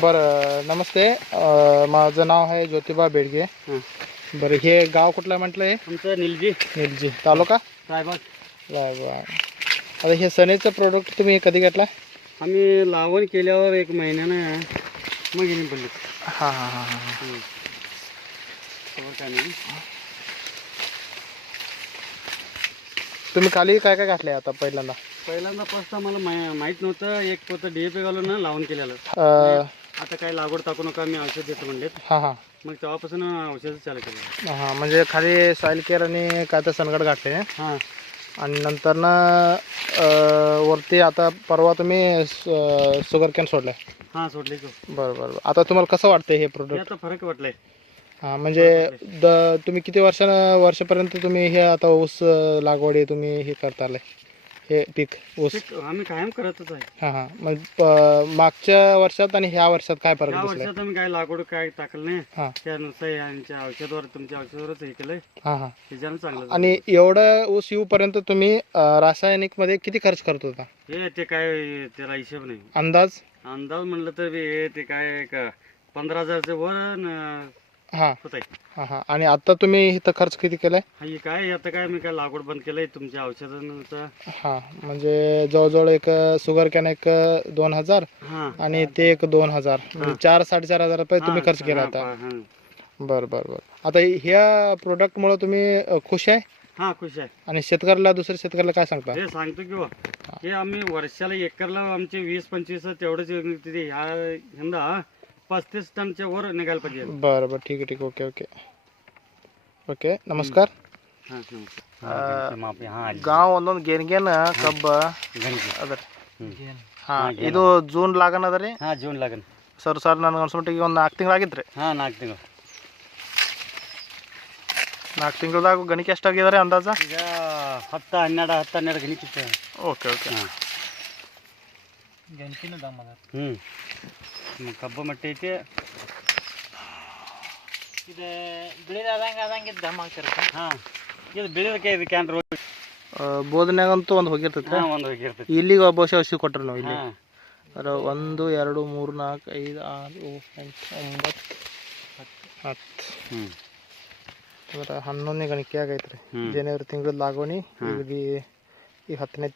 बरं नमस्ते. अं, माझं नाव आहे ज्योतिबा बेडगे. बरं हे गाव कुठलं म्हटलं हे? तुमचं निलजी. निलजी. तालुका? रायबाग. बरं आता हे सनेचं प्रोडक्ट तुम्ही कधी घेतला? आम्ही लावण केल्यावर एक महिन्यानं मग येणे पडले. हां हां हां हां तुम्ही खाली काय काय घातले आता पहिल्यांदा? पहिल्यांदा फर्स्ट आम्हाला माहीत नव्हतं. एक पोतं डी ए पी घालून ना लावून केलेलं. अं, आता काय लागवड टाकू नका मी औषध देतो म्हणलेत. हां हां. मग तेव्हापासून औषध चालू केलं. हां म्हणजे खाली सॉईल केअर आणि काय तर सनगड हां. आणि नंतर ना वरती आता परवा तुम्ही शुगर कॅन सोडलं हां सोडले की. बरं बरं बरं. आता तुम्हाला कसं वाटतं हे हे प्रोडक्ट आता फरक वाटलाय. हां म्हणजे द तुम्ही किती वर्षानं वर्षापर्यंत तुम्ही हे आता ऊस अं, लागवडी तुम्ही हे करता आले हे पीक ऊस. ते आम्ही कायम करतच आहे. हां हां. मग प- मागच्या वर्षात आणि ह्या वर्षात काय फरक या वर्षात आम्ही काय लागवड काय टाकलं नाही. हां. त्यानुसार यांच्या औषधावर तुमच्या औषधावरच हे केलंय. हां हां. त्याच्यानं चांगलं झालं. आणि एवढं ऊस येऊपर्यंत तुम्ही अं, रासायनिकमध्ये किती खर्च करत होता? हे ते काय त्याला हिशोब नाही. अंदाज? अंदाज म्हणलं तर बी हे ते काय एक पंधरा हजारचं वर न- हां. होत आहे हां हां. आणि आता तुम्ही इथं खर्च किती केलाय? हे काय आता काय मी काय लागवड बंद केलंय तुमच्या औषधांचा. हां म्हणजे जवळजवळ एक शुगर कॅन एक दोन हजार हा. आणि ते एक दोन हजार. म्हणजे चार साडेचार हजार रुपये तुम्ही खर्च केला हा, होता हा, बरं बरं बरं. आता ह्या प्रोडक्टमुळे तुम्ही अ, खुश आहे? हा खुश आहे. आणि शेतकऱ्याला दुसऱ्या शेतकऱ्याला काय सांगता? हे सांगतो की बुवा, हे आम्ही वर्षाला एकरला आमचे वीस पंचवीस तेवढंच तिथे ह्या यंदा पस्तीस टनच्या वर निघायला पाहिजे बरं बरं ठीक आहे ठीक आहे ओके ओके ओके ನಮಸ್ಕಾರ हा, हा. हा, ಗಾಂವ್ ಒಂದೊಂದು ಗೆನ್ ಗೆನ್ ಕಬ್ಬ ಗಣಿತ. ಅದ ಹ್ಮ್. ಹಾ ಇದು ಜೂನ್ ಲಾಗನ್ ಅದ ರೀ ಹಾ ಜೂನ್ ಲಗನ್ ಸರ್ ಸರ್ ನನಗೆ ಅನ್ಸ್ಮಟ್ಟಿಗೆ ಒಂದು ನಾಲ್ಕು ತಿಂಗಳು ಆಗಿತ್ತು ರೀ ಹಾ ನಾಲ್ಕು ತಿಂಗಳು ನಾಲ್ಕು ತಿಂಗಳದಾಗ ಗಣಿಕೆ ಎಷ್ಟಾಗಿದೆ ರೀ ಅಂದಾಜ ಈಗ ಹತ್ತು ಹನ್ನೆರಡು ಹತ್ತು ಹನ್ನೆರಡು ಗಣಿತ ಓಕೆ ಓಕೆ ಹಾಂ ಹ್ಞೂ ಕಬ್ಬ ಮಟ್ಟಿ ಐತಿ. ಇದು ಬಿಳಿದಾದಂಗೆ ಆದಂಗೆ ದಮ್ ಆಗ್ತಿರುತ್ತೆ ಹಾಂ ಇದು ಬಿಳಿದಕ್ಕೆ ಇದು ಕ್ಯಾನ್ ರೋಡ್ ಬೋಧನ್ಯಾಗಂತೂ ಒಂದು ಹೋಗಿರ್ತೈತೆ ಹಾಂ ಒಂದು ಹೋಗಿರ್ತೈತಿ. ಇಲ್ಲಿಗೆ ಬಹುಶಃ ಔಷಧಿ ಕೊಟ್ಟರು ನಾವು ಇಲ್ಲಿ. ಒಂದು ಎರಡು ಮೂರು ನಾಲ್ಕು ಐದು ಆರು ಏಳು ಎಂಟು ಒಂಬತ್ತು ಹತ್ತು. ಹ್ಞೂ ಅದರ ಹನ್ನೊಂದನೇ ಗಣಿಕೆ ಆಗೈತೆ ರೀ ಹ್ಮ್. ಜನವರಿ ತಿಂಗಳಲ್ಲಿ ಲಾಗೋಣಿ ಈಗ ಈ- ಈ ಹತ್ತನೇ